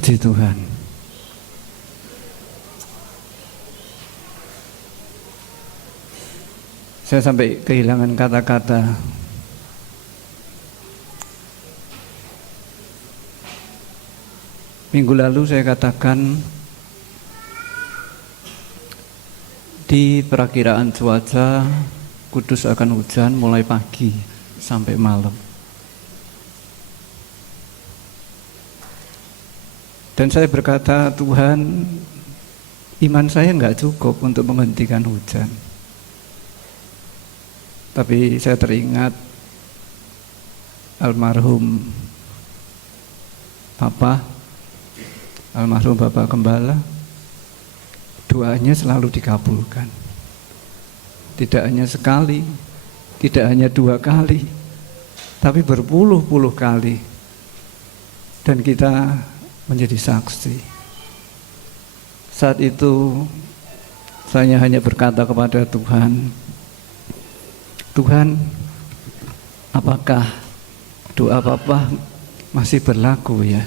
Puji Tuhan. Saya sampai kehilangan kata-kata. Minggu lalu saya katakan di perakiraan cuaca Kudus akan hujan mulai pagi sampai malam. Dan saya berkata, Tuhan, iman saya enggak cukup untuk menghentikan hujan. Tapi saya teringat almarhum Bapak Gembala, doanya selalu dikabulkan. Tidak hanya sekali, tidak hanya 2 kali, tapi berpuluh-puluh kali. Dan kita menjadi saksi. Saat itu saya hanya berkata kepada Tuhan, Tuhan, apakah doa Papa masih berlaku ya?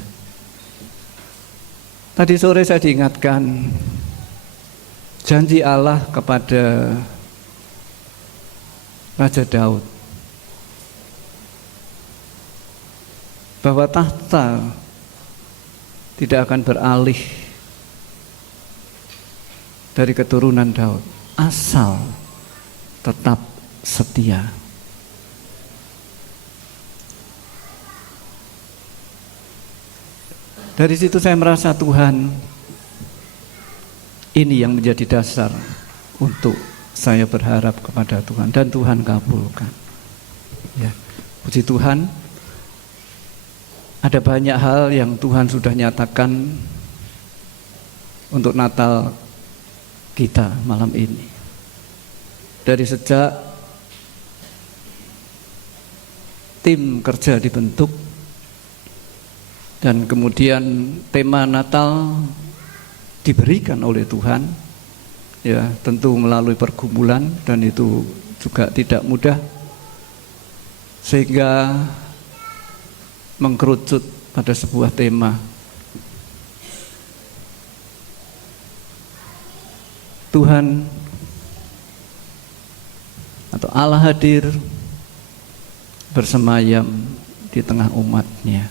Tadi sore saya diingatkan janji Allah kepada Raja Daud bahwa tahta tidak akan beralih dari keturunan Daud asal tetap setia. Dari situ saya merasa Tuhan ini yang menjadi dasar untuk saya berharap kepada Tuhan, dan Tuhan kabulkan. Ya, puji Tuhan. Ada banyak hal yang Tuhan sudah nyatakan untuk Natal kita malam ini. Dari sejak tim kerja dibentuk dan kemudian tema Natal diberikan oleh Tuhan, ya tentu melalui pergumulan, dan itu juga tidak mudah, sehingga mengkerucut pada sebuah tema. Tuhan atau Allah hadir bersemayam di tengah umatnya.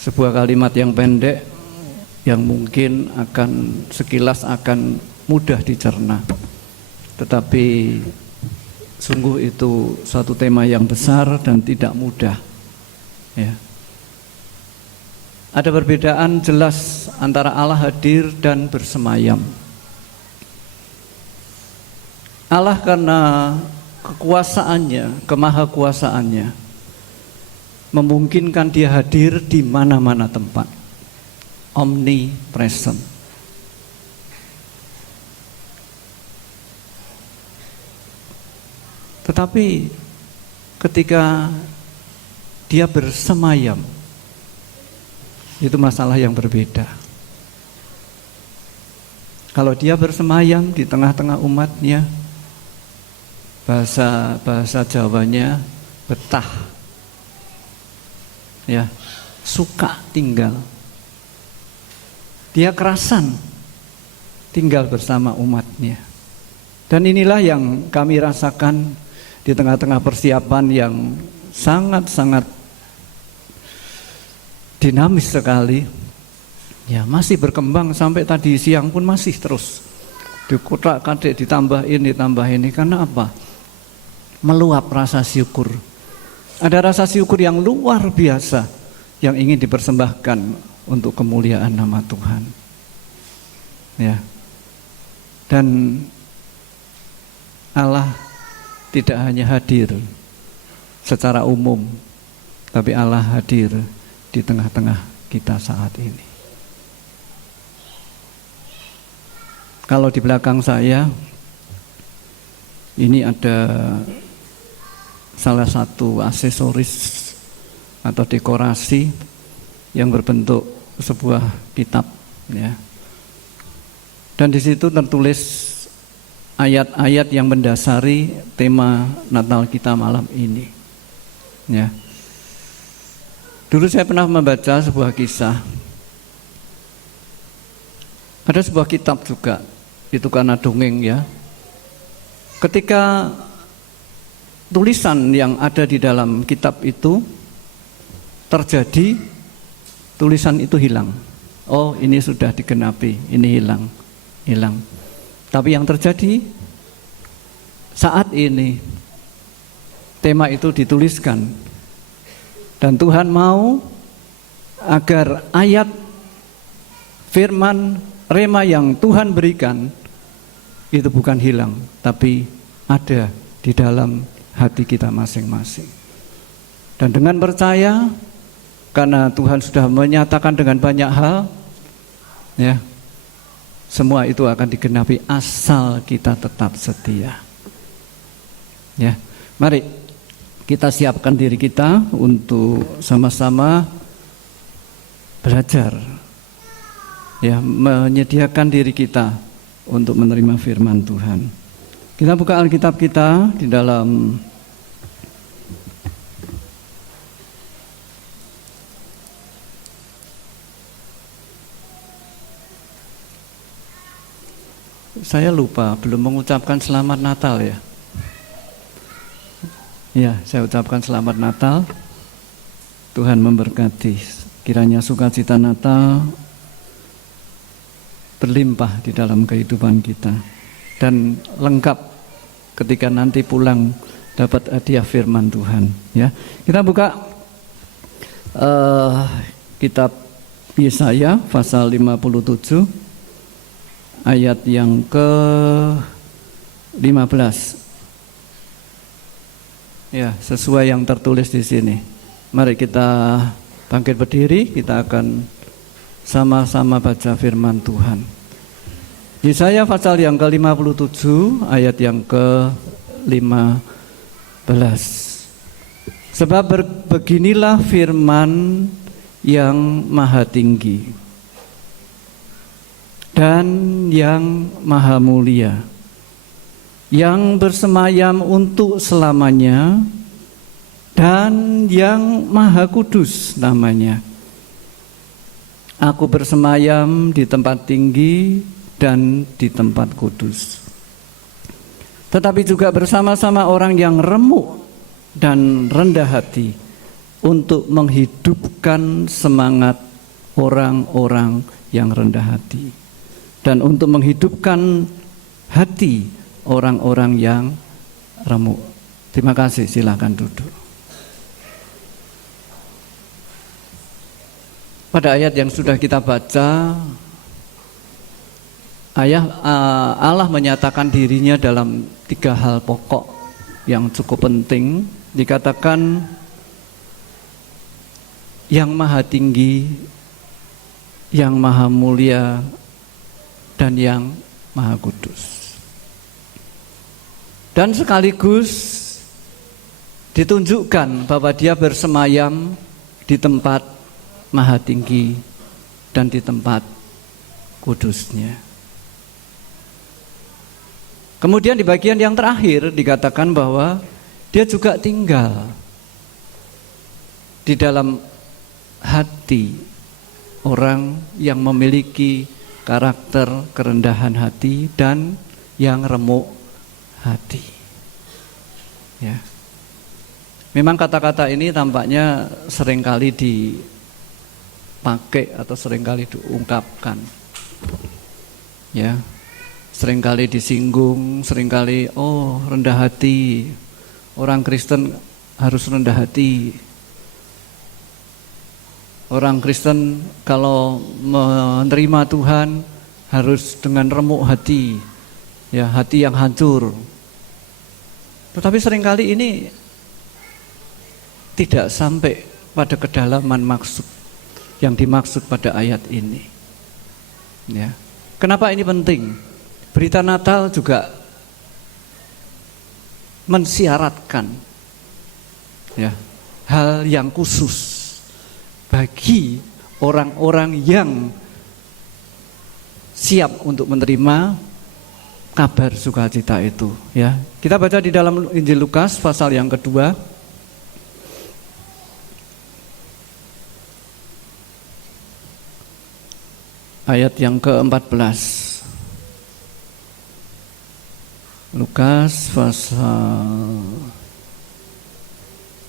Sebuah kalimat yang pendek yang mungkin akan sekilas akan mudah dicerna, tetapi sungguh itu suatu tema yang besar dan tidak mudah. Ya. Ada perbedaan jelas antara Allah hadir dan bersemayam. Allah karena kekuasaannya, kemahakuasaannya, memungkinkan dia hadir di mana-mana tempat. Omnipresent. Tetapi ketika dia bersemayam, itu masalah yang berbeda. Kalau dia bersemayam di tengah-tengah umatnya, bahasa Jawanya betah, ya, suka tinggal. Dia kerasan tinggal bersama umatnya. Dan inilah yang kami rasakan di tengah-tengah persiapan yang sangat-sangat dinamis sekali. Ya, masih berkembang sampai tadi siang pun masih terus dikotak-katik, ditambah ini. Karena apa? Meluap rasa syukur. Ada rasa syukur yang luar biasa yang ingin dipersembahkan untuk kemuliaan nama Tuhan. Ya. Dan Allah tidak hanya hadir secara umum, tapi Allah hadir di tengah-tengah kita saat ini. Kalau di belakang saya ini ada salah satu aksesoris atau dekorasi yang berbentuk sebuah kitab, ya. Dan di situ tertulis ayat-ayat yang mendasari tema Natal kita malam ini, ya. Dulu saya pernah membaca sebuah kisah. Ada sebuah kitab juga, itu karena dongeng ya. Ketika tulisan yang ada di dalam kitab itu terjadi, tulisan itu hilang. Oh, ini sudah digenapi, ini hilang. Tapi yang terjadi saat ini, tema itu dituliskan. Dan Tuhan mau agar ayat firman rema yang Tuhan berikan itu bukan hilang, tapi ada di dalam hati kita masing-masing. Dan dengan percaya, karena Tuhan sudah menyatakan dengan banyak hal, ya, semua itu akan digenapi asal kita tetap setia. Ya, mari kita siapkan diri kita untuk sama-sama belajar, ya, menyediakan diri kita untuk menerima firman Tuhan. Kita buka Alkitab kita di dalam saya lupa belum mengucapkan selamat Natal ya. Ya, saya ucapkan selamat Natal. Tuhan memberkati. Kiranya sukacita Natal berlimpah di dalam kehidupan kita dan lengkap ketika nanti pulang dapat hadiah firman Tuhan. Ya, kita buka kitab Yesaya pasal 57 ayat yang ke-15. Ya, sesuai yang tertulis di sini. Mari kita bangkit berdiri, kita akan sama-sama baca firman Tuhan. Yesaya pasal yang ke-57 ayat yang ke-15. Sebab beginilah firman yang maha tinggi dan yang maha mulia, yang bersemayam untuk selamanya dan yang maha kudus namanya. Aku bersemayam di tempat tinggi dan di tempat kudus. Tetapi juga bersama-sama orang yang remuk dan rendah hati untuk menghidupkan semangat orang-orang yang rendah hati dan untuk menghidupkan hati orang-orang yang remuk. Terima kasih, silakan duduk. Pada ayat yang sudah kita baca, Allah menyatakan dirinya dalam 3 hal pokok yang cukup penting. Dikatakan yang maha tinggi, yang maha mulia, dan yang maha kudus. Dan sekaligus ditunjukkan bahwa dia bersemayam di tempat maha tinggi dan di tempat kudusnya. Kemudian di bagian yang terakhir dikatakan bahwa dia juga tinggal di dalam hati orang yang memiliki karakter kerendahan hati dan yang remuk hati. Ya. Memang kata-kata ini tampaknya seringkali dipakai atau seringkali diungkapkan. Ya. Seringkali disinggung, seringkali rendah hati. Orang Kristen harus rendah hati. Orang Kristen kalau menerima Tuhan harus dengan remuk hati. Ya, hati yang hancur. Tetapi seringkali ini tidak sampai pada kedalaman maksud yang dimaksud pada ayat ini. Ya. Kenapa ini penting? Berita Natal juga mensyaratkan ya, hal yang khusus bagi orang-orang yang siap untuk menerima kabar sukacita itu. Ya, kita baca di dalam Injil Lukas pasal yang kedua. ayat yang ke-14. Lukas pasal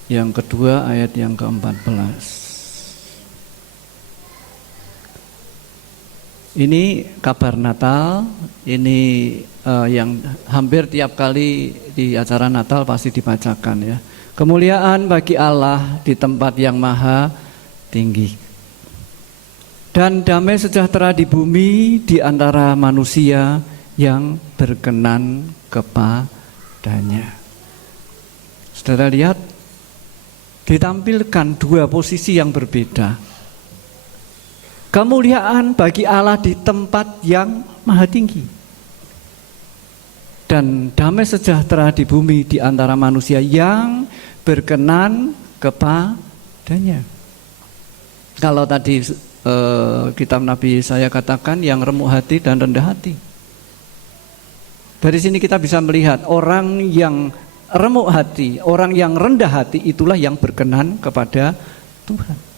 yang kedua ayat yang ke-14. Ini kabar Natal, ini yang hampir tiap kali di acara Natal pasti dibacakan ya. Kemuliaan bagi Allah di tempat yang maha tinggi. Dan damai sejahtera di bumi di antara manusia yang berkenan kepadanya. Saudara lihat, ditampilkan dua posisi yang berbeda. Kemuliaan bagi Allah di tempat yang maha tinggi, dan damai sejahtera di bumi di antara manusia yang berkenan kepadanya. Kalau tadi kitab Nabi saya katakan yang remuk hati dan rendah hati. Dari sini kita bisa melihat orang yang remuk hati, orang yang rendah hati itulah yang berkenan kepada Tuhan.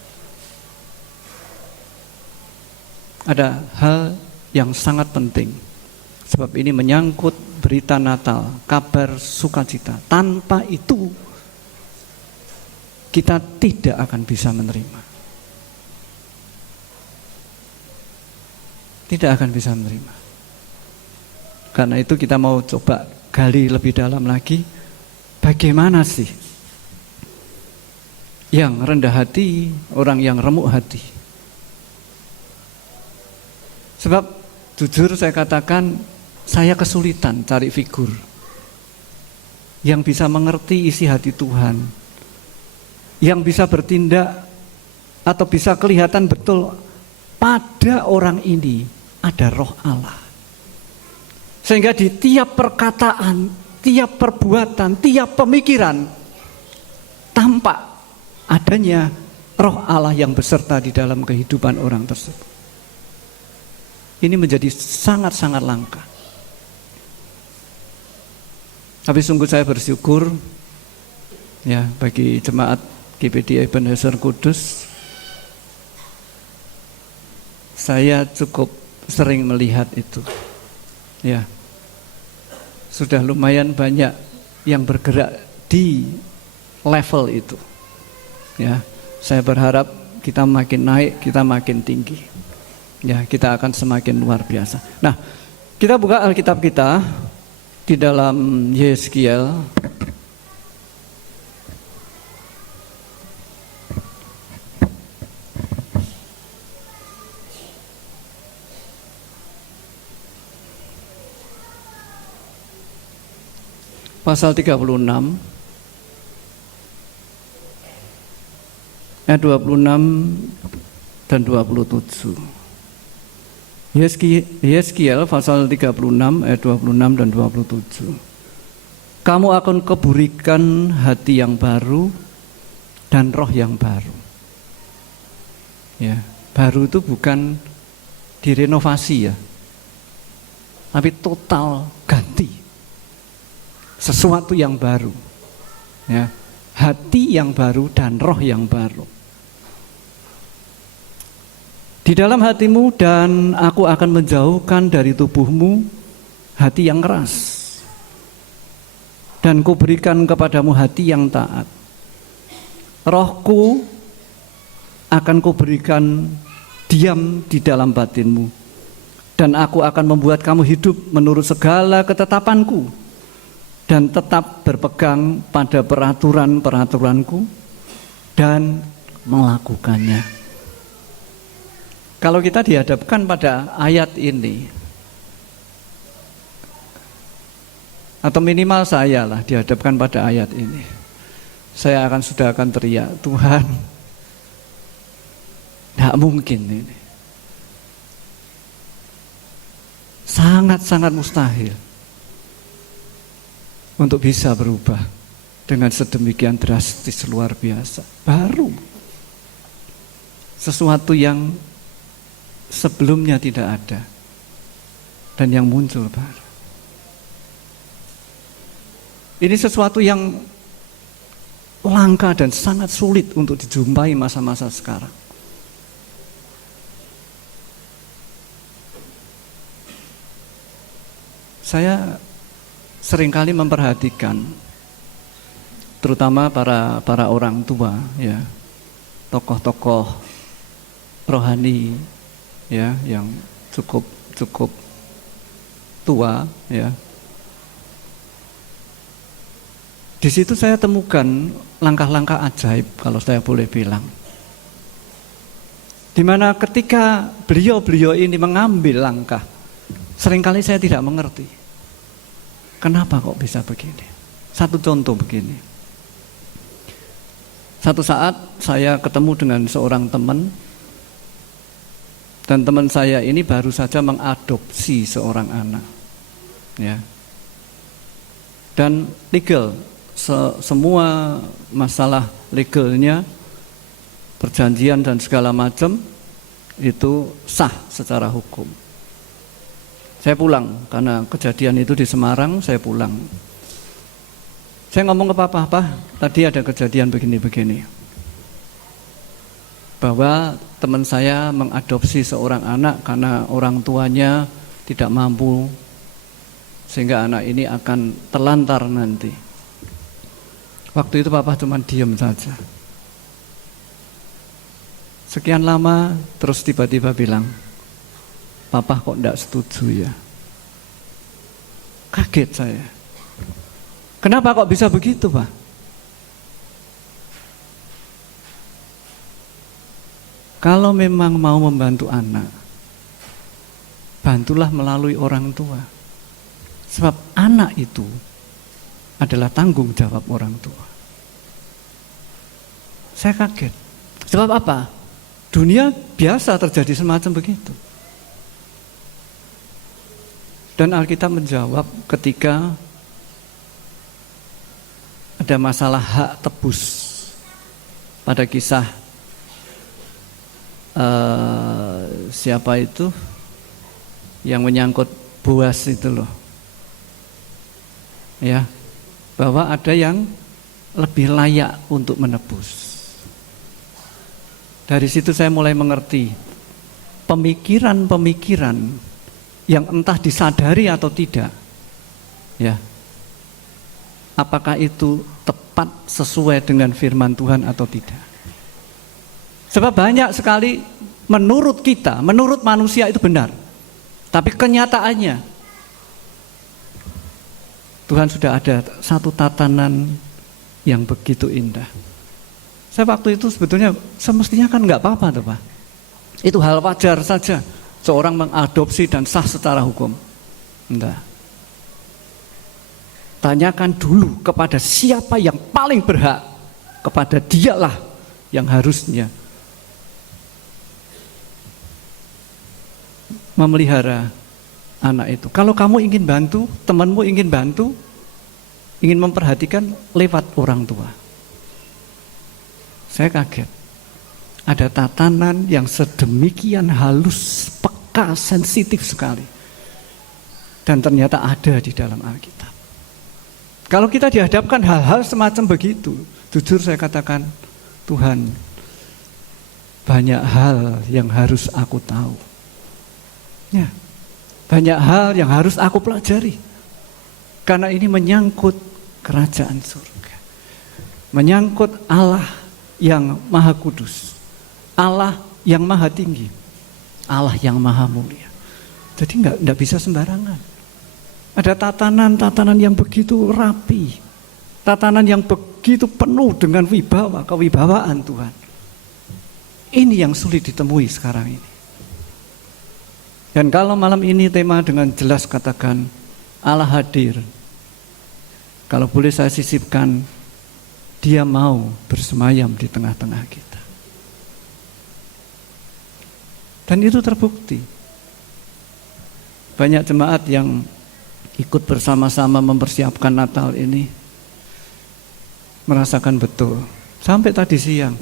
Ada hal yang sangat penting, sebab ini menyangkut berita Natal, kabar sukacita. Tanpa itu kita tidak akan bisa menerima. Tidak akan bisa menerima. Karena itu kita mau coba gali lebih dalam lagi, bagaimana sih yang rendah hati, orang yang remuk hati. Sebab jujur saya katakan, saya kesulitan cari figur yang bisa mengerti isi hati Tuhan, yang bisa bertindak atau bisa kelihatan betul pada orang ini ada roh Allah. Sehingga di tiap perkataan, tiap perbuatan, tiap pemikiran tampak adanya roh Allah yang beserta di dalam kehidupan orang tersebut. Ini menjadi sangat-sangat langka. Tapi sungguh saya bersyukur ya bagi jemaat GPD Ebenezer Kudus. Saya cukup sering melihat itu. Ya. Sudah lumayan banyak yang bergerak di level itu. Ya. Saya berharap kita makin naik, kita makin tinggi. Ya, kita akan semakin luar biasa. Nah, kita buka Alkitab kita di dalam Yeskiel. Pasal 36 ayat 26 dan 27. Yeskiel pasal 36 ayat 26 dan 27. Kamu akan kuberikan hati yang baru dan roh yang baru. Ya, baru itu bukan direnovasi ya, tapi total ganti. Sesuatu yang baru. Ya, hati yang baru dan roh yang baru. Di dalam hatimu dan aku akan menjauhkan dari tubuhmu hati yang keras, dan kuberikan kepadamu hati yang taat. Rohku akan kuberikan diam di dalam batinmu, dan aku akan membuat kamu hidup menurut segala ketetapanku, dan tetap berpegang pada peraturan-peraturanku dan melakukannya. Kalau kita dihadapkan pada ayat ini, atau minimal saya lah dihadapkan pada ayat ini, saya sudah akan teriak, Tuhan, tidak mungkin ini. Sangat-sangat mustahil untuk bisa berubah dengan sedemikian drastis luar biasa. Baru sesuatu yang sebelumnya tidak ada dan yang muncul baru. Ini sesuatu yang langka dan sangat sulit untuk dijumpai masa-masa sekarang. saya seringkali memperhatikan, terutama para orang tua, ya, tokoh-tokoh rohani, ya, yang cukup tua, ya. Di situ saya temukan langkah-langkah ajaib, kalau saya boleh bilang. Di mana ketika beliau ini mengambil langkah, seringkali saya tidak mengerti. Kenapa kok bisa begini? Satu contoh begini. Satu saat saya ketemu dengan seorang teman, dan teman saya ini baru saja mengadopsi seorang anak, ya. Dan legal, semua masalah legalnya, perjanjian dan segala macam itu sah secara hukum. Saya pulang karena kejadian itu di Semarang, saya pulang. Saya ngomong ke papa, tadi ada kejadian begini-begini. Bahwa teman saya mengadopsi seorang anak karena orang tuanya tidak mampu, sehingga anak ini akan terlantar nanti. Waktu itu papa cuma diam saja. Sekian lama, terus tiba-tiba bilang, papa kok enggak setuju ya? Kaget saya. Kenapa kok bisa begitu, Pak? Kalau memang mau membantu anak, bantulah melalui orang tua. Sebab anak itu adalah tanggung jawab orang tua. Saya kaget. Sebab apa? Dunia biasa terjadi semacam begitu. Dan Alkitab menjawab ketika ada masalah hak tebus pada kisah siapa itu yang menyangkut Boas itu loh, ya, bahwa ada yang lebih layak untuk menebus. Dari situ saya mulai mengerti pemikiran-pemikiran yang entah disadari atau tidak, ya, apakah itu tepat sesuai dengan firman Tuhan atau tidak. Sebab banyak sekali menurut kita, menurut manusia itu benar, tapi kenyataannya Tuhan sudah ada satu tatanan yang begitu indah. Saya waktu itu sebetulnya semestinya kan nggak apa-apa tuh Pak. Itu hal wajar saja seorang mengadopsi dan sah secara hukum. Enggak. Tanyakan dulu kepada siapa yang paling berhak, kepada dialah yang harusnya memelihara anak itu. Kalau kamu ingin bantu, temanmu ingin bantu, ingin memperhatikan, lewat orang tua. Saya kaget. Ada tatanan yang sedemikian halus, peka, sensitif sekali. Dan ternyata ada di dalam Alkitab. Kalau kita dihadapkan hal-hal semacam begitu, jujur saya katakan, Tuhan, banyak hal yang harus aku tahu. Ya, banyak hal yang harus aku pelajari. Karena ini menyangkut kerajaan surga. Menyangkut Allah yang maha kudus. Allah yang maha tinggi. Allah yang maha mulia. Jadi enggak bisa sembarangan. Ada tatanan-tatanan yang begitu rapi. Tatanan yang begitu penuh dengan wibawa, kewibawaan Tuhan. Ini yang sulit ditemui sekarang ini. Dan kalau malam ini tema dengan jelas katakan Allah hadir. Kalau boleh saya sisipkan, Dia mau bersemayam di tengah-tengah kita. Dan itu terbukti. Banyak jemaat yang ikut bersama-sama mempersiapkan Natal ini merasakan betul. Sampai tadi siang,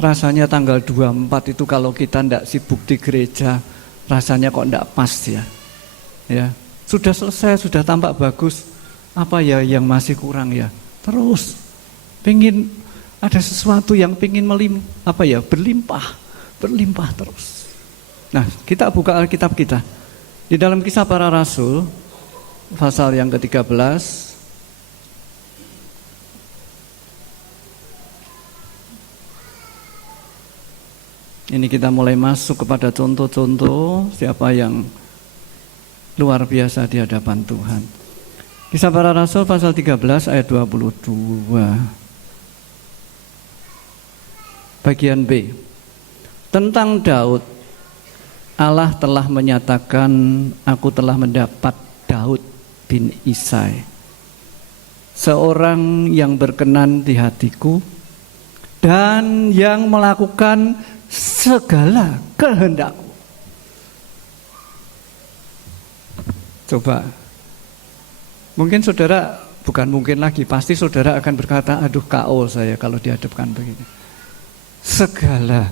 rasanya tanggal 24 itu kalau kita tidak sibuk di gereja, rasanya kok tidak pas ya. Ya, sudah selesai, sudah tampak bagus. Apa ya yang masih kurang ya? Terus pengen ada sesuatu yang pengen berlimpah terus. Nah, kita buka Alkitab kita. Di dalam Kisah Para Rasul, pasal yang ke-13. Ini kita mulai masuk kepada contoh-contoh siapa yang luar biasa di hadapan Tuhan. Kisah Para Rasul pasal 13 ayat 22. Bagian B. Tentang Daud, Allah telah menyatakan, aku telah mendapat Daud bin Isai, seorang yang berkenan di hatiku dan yang melakukan segala kehendakku. Coba, mungkin saudara, bukan mungkin lagi, pasti saudara akan berkata, aduh KO saya kalau dihadapkan begini. Segala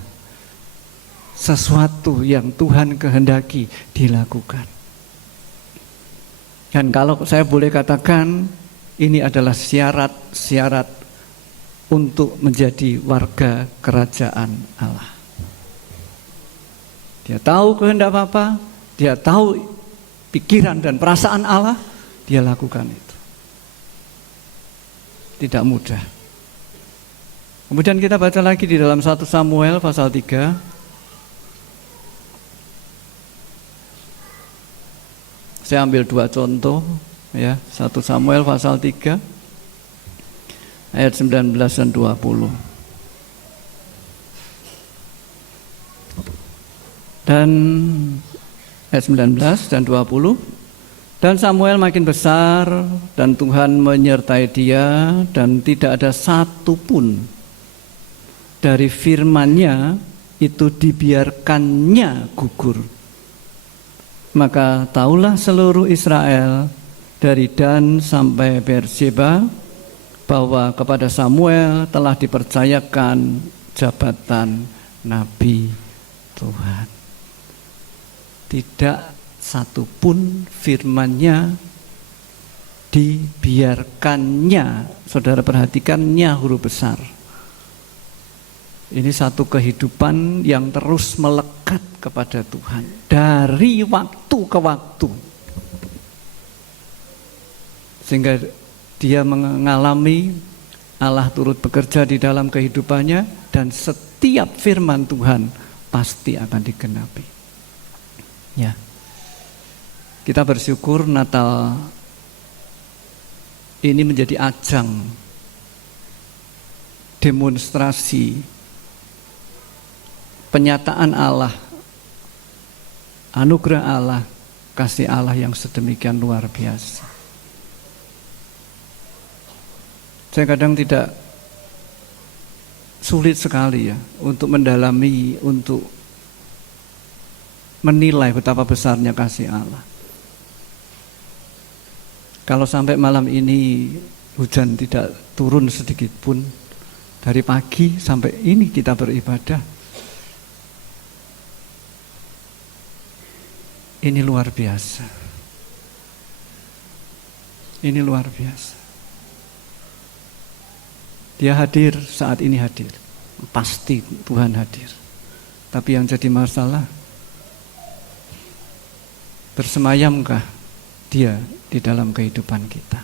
sesuatu yang Tuhan kehendaki dilakukan. Dan kalau saya boleh katakan, ini adalah syarat untuk menjadi warga kerajaan Allah. Dia tahu kehendak apa, dia tahu pikiran dan perasaan Allah, dia lakukan itu. Tidak mudah. Kemudian kita baca lagi di dalam 1 Samuel pasal 3. Saya ambil 2 contoh ya, 1 Samuel pasal 3 ayat 19 dan 20. Dan ayat 19 dan 20. Dan Samuel makin besar dan Tuhan menyertai dia, dan tidak ada satupun dari firman-Nya itu dibiarkannya gugur. Maka taulah seluruh Israel dari Dan sampai Beersheba bahwa kepada Samuel telah dipercayakan jabatan Nabi Tuhan. Tidak satupun firman-Nya dibiarkannya. Saudara perhatikannya huruf besar. Ini satu kehidupan yang terus melekat kepada Tuhan dari waktu ke waktu, sehingga dia mengalami Allah turut bekerja di dalam kehidupannya, dan setiap firman Tuhan pasti akan digenapi. Ya, kita bersyukur Natal ini menjadi ajang demonstrasi penyataan Allah, anugerah Allah, kasih Allah yang sedemikian luar biasa. Saya kadang tidak, sulit sekali ya untuk mendalami, untuk menilai betapa besarnya kasih Allah. Kalau sampai malam ini hujan tidak turun sedikit pun, dari pagi sampai ini kita beribadah, ini luar biasa. Ini luar biasa. Dia hadir, saat ini hadir. Pasti Tuhan hadir. Tapi yang jadi masalah, bersemayamkah Dia di dalam kehidupan kita?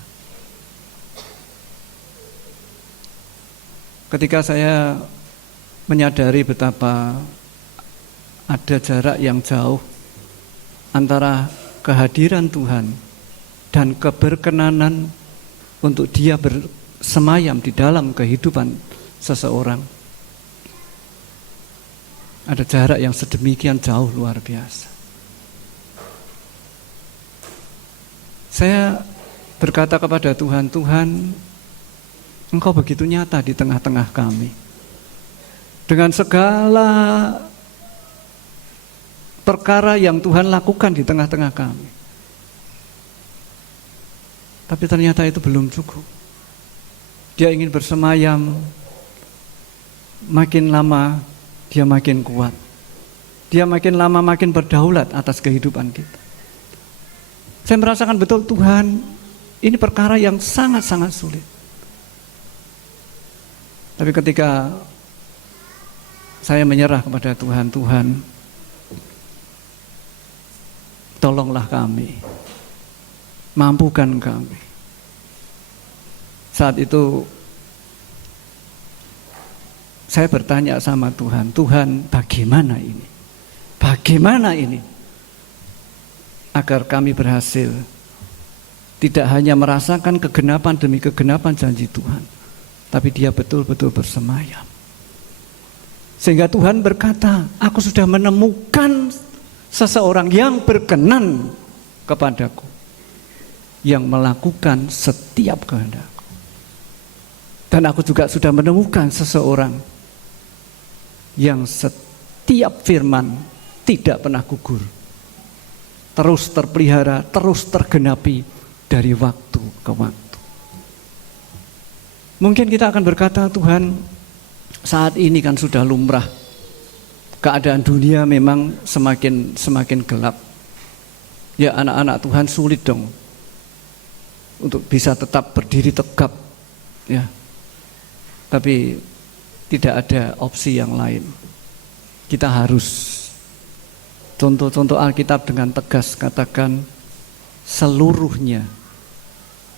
Ketika saya menyadari betapa ada jarak yang jauh antara kehadiran Tuhan dan keberkenanan untuk Dia bersemayam di dalam kehidupan seseorang, ada jarak yang sedemikian jauh, luar biasa. Saya berkata kepada Tuhan, Tuhan, Engkau begitu nyata di tengah-tengah kami. Dengan segala perkara yang Tuhan lakukan di tengah-tengah kami. Tapi ternyata itu belum cukup. Dia ingin bersemayam, makin lama dia makin kuat. Dia makin lama makin berdaulat atas kehidupan kita. Saya merasakan betul Tuhan, ini perkara yang sangat-sangat sulit. Tapi ketika saya menyerah kepada Tuhan, Tuhan, tolonglah kami. mampukan kami. Saat itu saya bertanya sama Tuhan, Tuhan bagaimana ini? Bagaimana ini? Agar kami berhasil tidak hanya merasakan kegenapan demi kegenapan janji Tuhan, tapi dia betul-betul bersemayam. Sehingga Tuhan berkata, aku sudah menemukan seseorang yang berkenan kepadaku, yang melakukan setiap kehendakku. Dan aku juga sudah menemukan seseorang yang setiap firman tidak pernah gugur, terus terpelihara, terus tergenapi dari waktu ke waktu. Mungkin kita akan berkata, Tuhan, saat ini kan sudah lumrah, keadaan dunia memang semakin gelap. Ya, anak-anak Tuhan sulit dong untuk bisa tetap berdiri tegap, ya. Tapi tidak ada opsi yang lain. Kita harus contoh-contoh Alkitab dengan tegas katakan seluruhnya,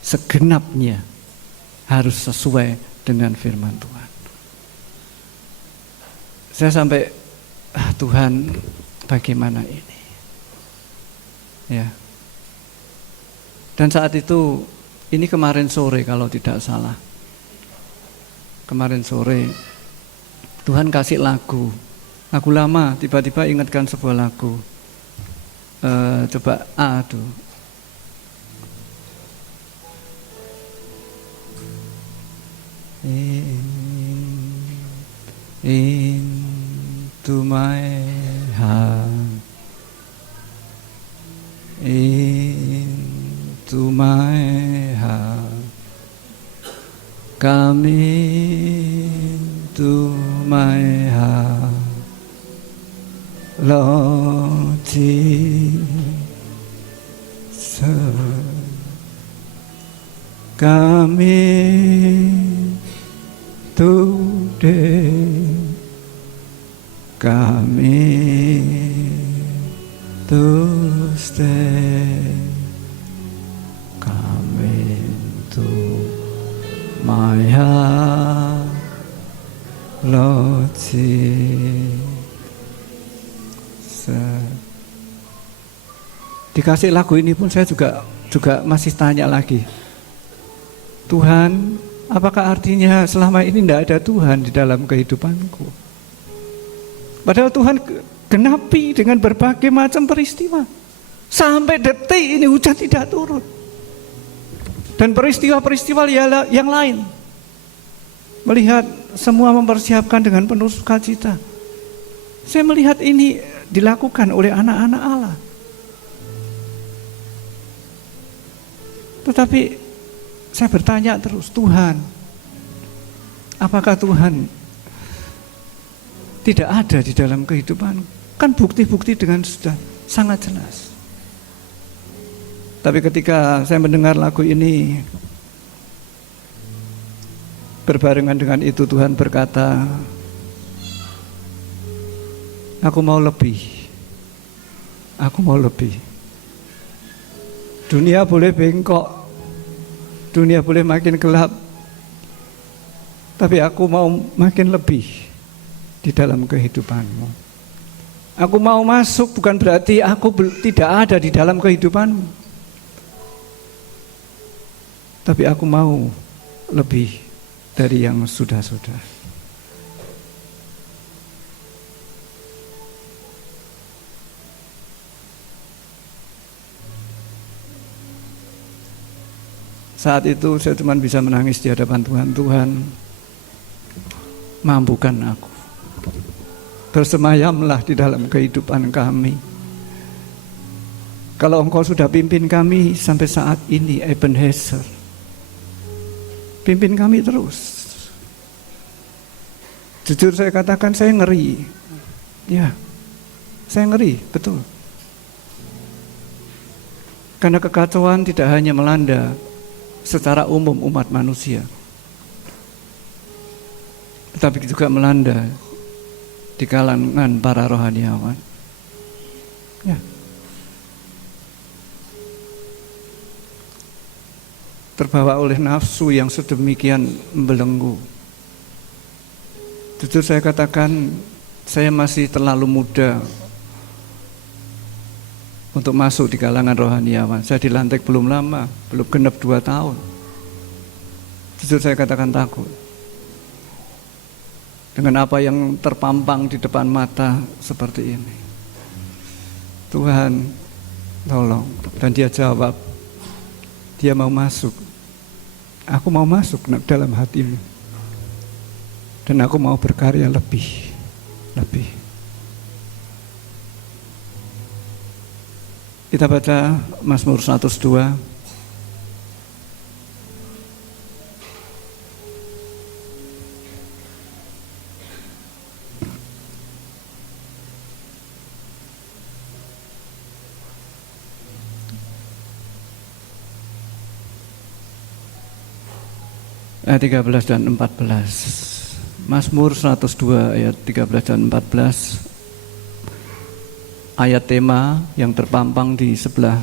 segenapnya harus sesuai dengan firman Tuhan. Saya sampai, Tuhan bagaimana ini? Ya. Dan saat itu, ini kemarin sore kalau tidak salah. Kemarin sore Tuhan kasih lagu lama, tiba-tiba ingatkan sebuah lagu. Coba tuh. Into my heart, into my heart, come into my heart, Lord Jesus, come in today, come in to stay, come into my heart, Lord Jesus. Dikasih lagu ini pun saya juga masih tanya lagi, Tuhan, apakah artinya selama ini tidak ada Tuhan di dalam kehidupanku? Padahal Tuhan genapi dengan berbagai macam peristiwa. Sampai detik ini hujan tidak turun. Dan peristiwa-peristiwa yang lain. Melihat semua mempersiapkan dengan penuh sukacita. Saya melihat ini dilakukan oleh anak-anak Allah. Tetapi saya bertanya terus, Tuhan, apakah Tuhan tidak ada di dalam kehidupan? Kan bukti-bukti dengan sudah sangat jelas. Tapi ketika saya mendengar lagu ini, berbarengan dengan itu Tuhan berkata, aku mau lebih. Aku mau lebih. Dunia boleh bengkok, dunia boleh makin gelap, tapi aku mau makin lebih di dalam kehidupanmu. Aku mau masuk bukan berarti aku tidak ada di dalam kehidupanmu, tapi aku mau lebih dari yang sudah-sudah. Saat itu saya cuma bisa menangis di hadapan Tuhan. Tuhan, mampukan aku. Bersemayamlah di dalam kehidupan kami. Kalau Engkau sudah pimpin kami sampai saat ini, Ebenezer, pimpin kami terus. Jujur saya katakan saya ngeri. Ya, saya ngeri, betul. Karena kekacauan tidak hanya melanda secara umum umat manusia, tetapi juga melanda di kalangan para rohaniawan. Ya. terbawa oleh nafsu yang sedemikian membelenggu. Jujur saya katakan, saya masih terlalu muda untuk masuk di kalangan rohaniawan. Saya dilantik belum lama, belum genap 2 tahun. Jujur saya katakan takut dengan apa yang terpampang di depan mata seperti ini. Tuhan, tolong. Dan dia jawab, dia mau masuk. Aku mau masuk dalam hatimu. Dan aku mau berkarya lebih. Kita baca Mazmur 102. Ayat 13 dan 14. Mazmur 102 ayat 13 dan 14. Ayat tema yang terpampang di sebelah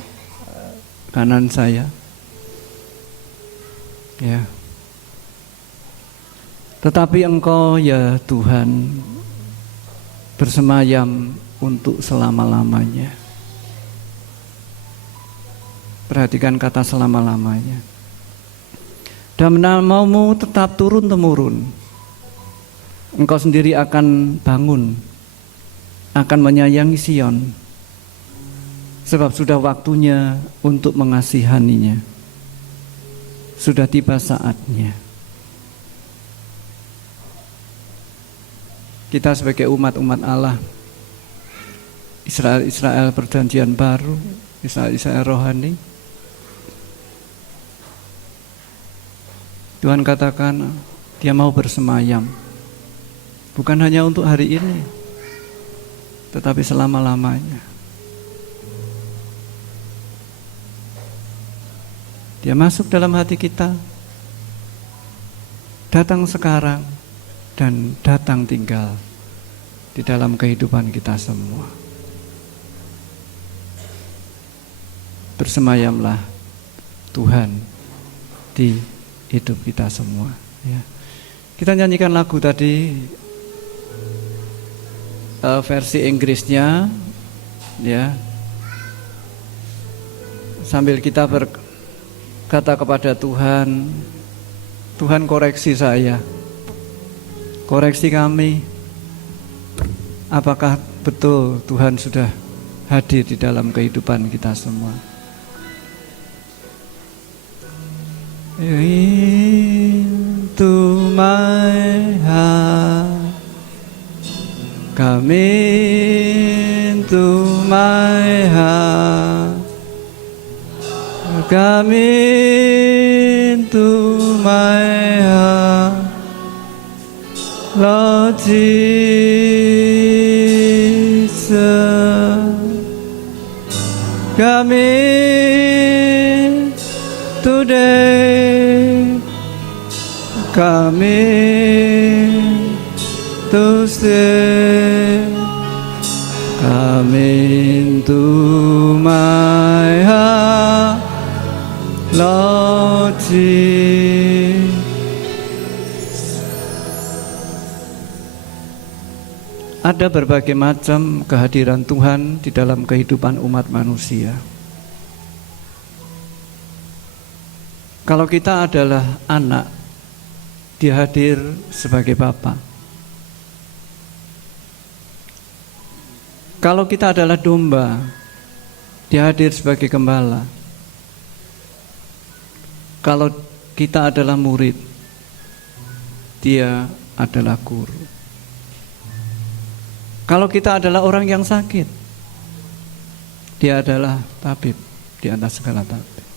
kanan saya. Ya. Tetapi Engkau ya Tuhan bersemayam untuk selama-lamanya. Perhatikan kata selama-lamanya. Dan namamu tetap turun-temurun. Engkau sendiri akan bangun, akan menyayangi Sion, sebab sudah waktunya untuk mengasihaninya. Sudah tiba saatnya. Kita sebagai umat-umat Allah, Israel perjanjian baru, Israel rohani, Tuhan katakan dia mau bersemayam, bukan hanya untuk hari ini, tetapi selama-lamanya. Dia masuk dalam hati kita, datang sekarang dan datang tinggal di dalam kehidupan kita semua. Bersemayamlah Tuhan di hidup kita semua, ya. Kita nyanyikan lagu tadi, versi Inggrisnya, ya. Sambil kita berkata kepada Tuhan, Tuhan koreksi saya, koreksi kami. Apakah betul Tuhan sudah hadir di dalam kehidupan kita semua? Into my heart, come into my heart, come into my heart, Lord Jesus, come in today. Come in to stay, come into my heart, Lord Jesus. Ada berbagai macam kehadiran Tuhan di dalam kehidupan umat manusia. Kalau kita adalah anak, dia hadir sebagai Bapa. Kalau kita adalah domba, dia hadir sebagai gembala. Kalau kita adalah murid, dia adalah guru. Kalau kita adalah orang yang sakit, dia adalah tabib di atas segala tabib.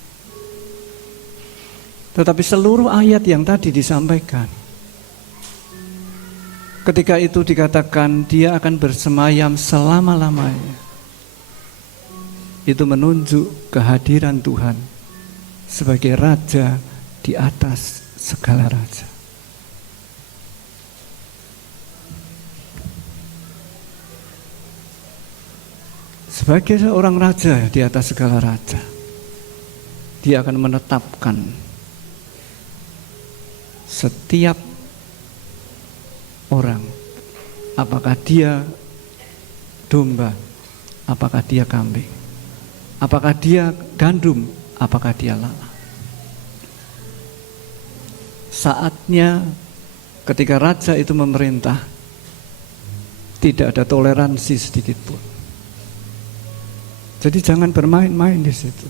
Tetapi seluruh ayat yang tadi disampaikan, ketika itu dikatakan dia akan bersemayam selama-lamanya, itu menunjuk kehadiran Tuhan sebagai Raja di atas segala raja. Sebagai seorang raja di atas segala raja, dia akan menetapkan setiap orang, apakah dia domba, apakah dia kambing, apakah dia gandum, apakah dia lalat. Saatnya ketika raja itu memerintah, tidak ada toleransi sedikit pun. Jadi jangan bermain-main di situ.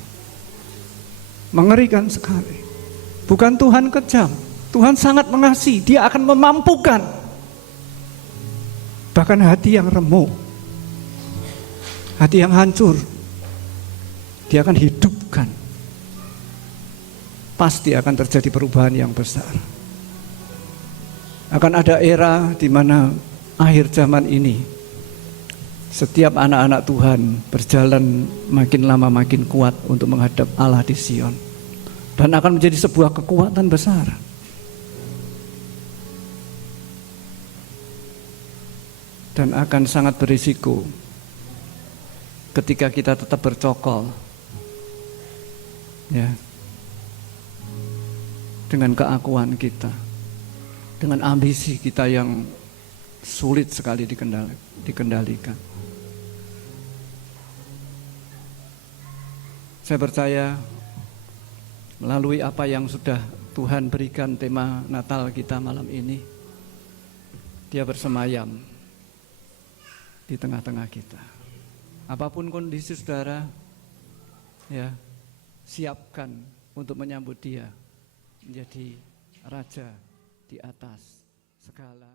Mengerikan sekali. Bukan Tuhan kejam, Tuhan sangat mengasihi. Dia akan memampukan bahkan hati yang remuk, hati yang hancur, Dia akan hidupkan. Pasti akan terjadi perubahan yang besar. Akan ada era di mana akhir zaman ini setiap anak-anak Tuhan berjalan makin lama makin kuat untuk menghadap Allah di Sion. Dan akan menjadi sebuah kekuatan besar. Dan akan sangat berisiko ketika kita tetap bercokol, ya, dengan keakuan kita, dengan ambisi kita yang sulit sekali dikendalikan. Saya percaya melalui apa yang sudah Tuhan berikan tema Natal kita malam ini, Dia bersemayam di tengah-tengah kita. Apapun kondisi saudara, ya, siapkan untuk menyambut Dia menjadi Raja di atas segala